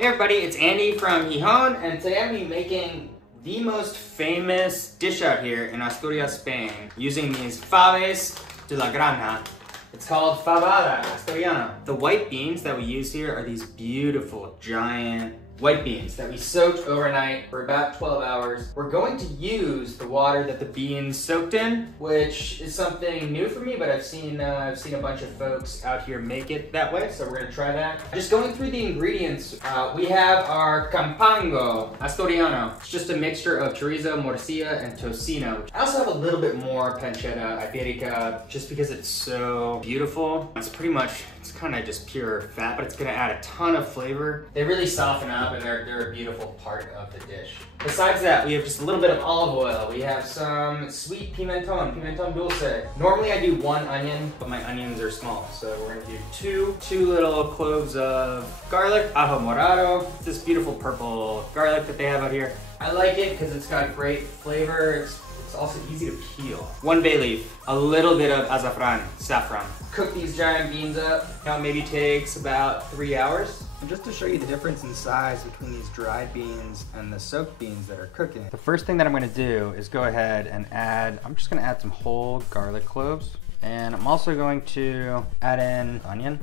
Hey everybody, it's Andy from Gijon, and today I'm going to be making the most famous dish out here in Asturias, Spain, using these fabes de la granja. It's called Fabada Asturiana. The white beans that we use here are these beautiful, giant white beans that we soaked overnight for about 12 hours. We're going to use the water that the beans soaked in, which is something new for me, but I've seen a bunch of folks out here make it that way, so we're gonna try that. Just going through the ingredients, we have our campango asturiano. It's just a mixture of chorizo, morcilla, and tocino. I also have a little bit more pancetta iberica, just because it's so beautiful. It's kind of just pure fat, but it's gonna add a ton of flavor. They really soften up and they're a beautiful part of the dish. Besides that, we have just a little bit of olive oil. We have some sweet pimenton dulce. Normally I do one onion, but my onions are small, so we're gonna do two little cloves of garlic, ajo morado. It's this beautiful purple garlic that they have out here. I like it because it's got great flavor. It's also easy to peel. One bay leaf, a little bit of saffron. Cook these giant beans up. Now it maybe takes about 3 hours. And just to show you the difference in size between these dried beans and the soaked beans that are cooking, the first thing that I'm gonna do is go ahead and I'm just gonna add some whole garlic cloves. And I'm also going to add in onion.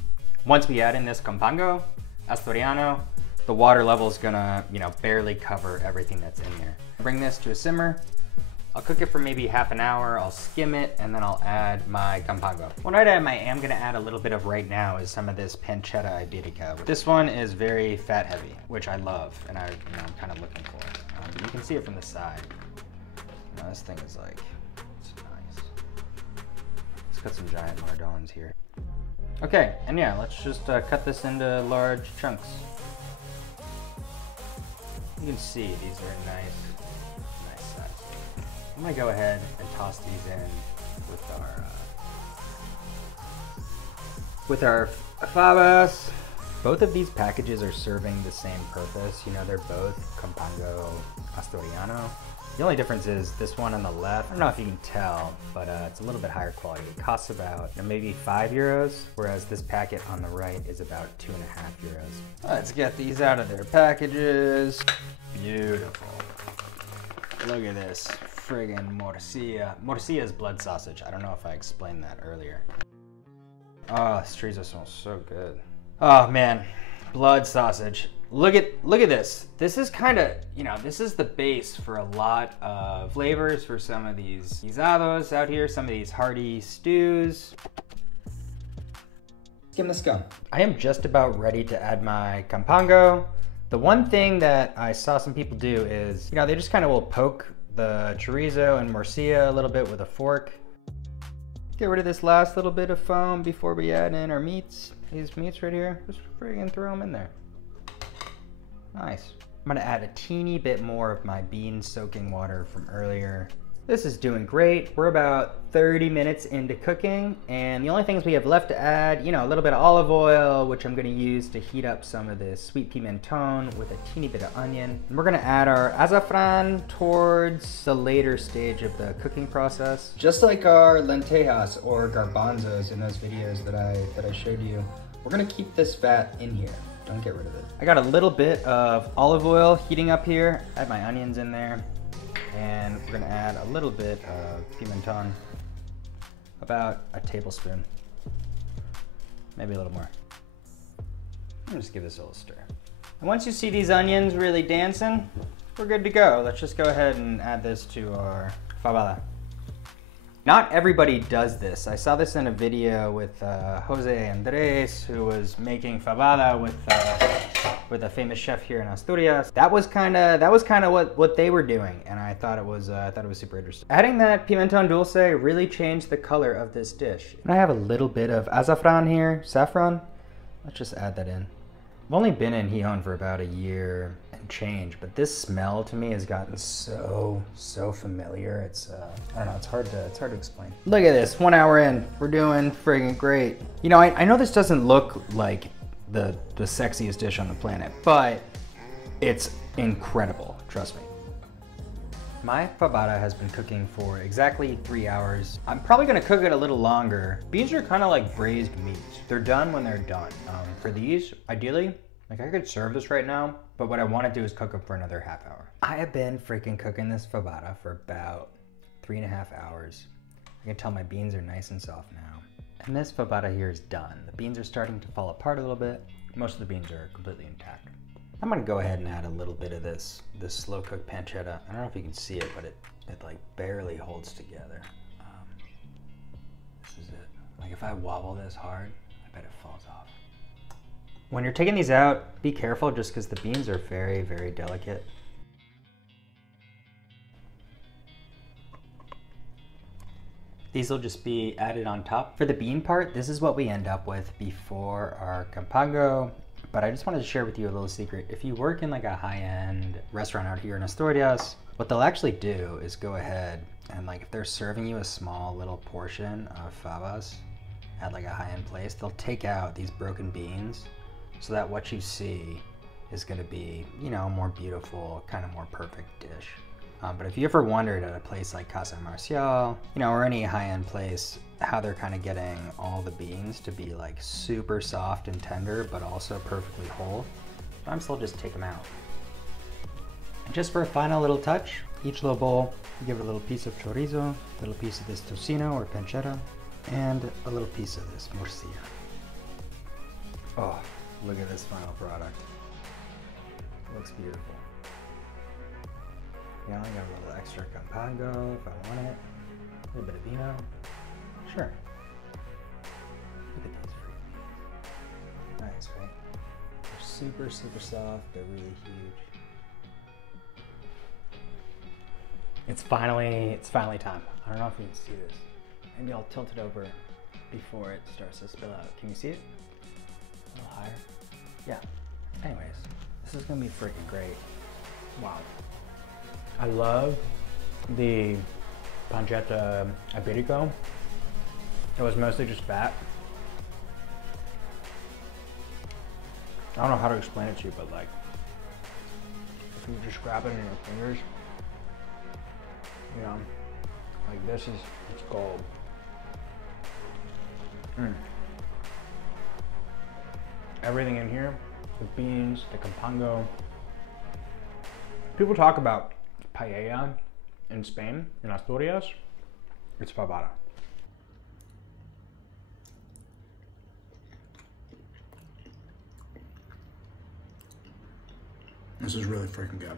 Once we add in this campango asturiano, the water level is gonna, barely cover everything that's in there. Bring this to a simmer. I'll cook it for maybe half an hour, I'll skim it, and then I'll add my campango. One item I am gonna add a little bit of right now is some of this pancetta iberica. This one is very fat heavy, which I love, and I'm kind of looking for. You can see it from the side. This thing is it's nice. Let's cut some giant mardons here. Okay, and yeah, let's just cut this into large chunks. You can see these are nice size. I'm gonna go ahead and toss these in with our fabes. Both of these packages are serving the same purpose. They're both campango asturiano. The only difference is this one on the left, I don't know if you can tell, but it's a little bit higher quality. It costs about maybe €5, whereas this packet on the right is about €2.50. Let's get these out of their packages. Beautiful. Look at this friggin' morcilla. Morcilla is blood sausage. I don't know if I explained that earlier. Oh, this chorizo smells so good. Oh man, blood sausage. Look at this. This is kind of, this is the base for a lot of flavors for some of these guisados out here, some of these hearty stews. Let's give them a scum. I am just about ready to add my campango. The one thing that I saw some people do is, they just kind of will poke the chorizo and morcilla a little bit with a fork. Get rid of this last little bit of foam before we add in our meats. These meats right here, just friggin' throw them in there. Nice. I'm gonna add a teeny bit more of my bean soaking water from earlier. This is doing great. We're about 30 minutes into cooking, and the only things we have left to add, a little bit of olive oil, which I'm gonna use to heat up some of this sweet pimenton with a teeny bit of onion. And we're gonna add our saffron towards the later stage of the cooking process. Just like our lentejas or garbanzos in those videos that I showed you, we're gonna keep this fat in here. Don't get rid of it. I got a little bit of olive oil heating up here. Add my onions in there. And we're gonna add a little bit of pimenton, about a tablespoon, maybe a little more. Just give this a little stir. And once you see these onions really dancing, we're good to go. Let's just go ahead and add this to our fabada. Not everybody does this. I saw this in a video with Jose Andres, who was making fabada with a famous chef here in Asturias. That was kind of what they were doing, and I thought it was super interesting. Adding that pimenton dulce really changed the color of this dish. And I have a little bit of saffron here, saffron. Let's just add that in. I've only been in Gijon for about a year and change, but this smell to me has gotten so familiar. It's I don't know, it's hard to explain. Look at this, 1 hour in, we're doing friggin' great. I know this doesn't look like the sexiest dish on the planet, but it's incredible, trust me. My fabada has been cooking for exactly 3 hours. I'm probably gonna cook it a little longer. Beans are kind of like braised meat. They're done when they're done. For these, ideally, Like, I could serve this right now, but what I want to do is cook them for another half hour. I have been freaking cooking this fabada for about 3.5 hours. I can tell my beans are nice and soft now. And this fabada here is done. The beans are starting to fall apart a little bit. Most of the beans are completely intact. I'm gonna go ahead and add a little bit of this slow cooked pancetta. I don't know if you can see it, but it like barely holds together. This is it. Like, if I wobble this hard, I bet it falls off. When you're taking these out, be careful just because the beans are very, very delicate. These will just be added on top. For the bean part, this is what we end up with before our campango. But I just wanted to share with you a little secret. If you work in like a high-end restaurant out here in Asturias, what they'll actually do is go ahead and, like, if they're serving you a small little portion of fabas at like a high-end place, they'll take out these broken beans so that what you see is gonna be, you know, a more beautiful, kind of more perfect dish. But if you ever wondered at a place like Casa Marcial, you know, or any high-end place, how they're kind of getting all the beans to be like super soft and tender, but also perfectly whole, sometimes they'll just take them out. And just for a final little touch, each little bowl, you give it a little piece of chorizo, a little piece of this tocino or pancetta, and a little piece of this morcilla. Oh, look at this final product. It looks beautiful. You know, I got a little extra campango if I want it. A little bit of vino. Sure. Look at these fruit. Nice, right? They're super, super soft. They're really huge. It's finally time. I don't know if you can see this. Maybe I'll tilt it over before it starts to spill out. Can you see it? A little higher. Yeah. Anyways, this is gonna be freaking great. Wow. I love the pancetta iberico. It was mostly just fat. I don't know how to explain it to you, but like, if you just grab it in your fingers, you know, like this is, it's gold. Everything in here, the beans, the campango. People talk about paella in Spain, in Asturias. It's fabada. This is really freaking good.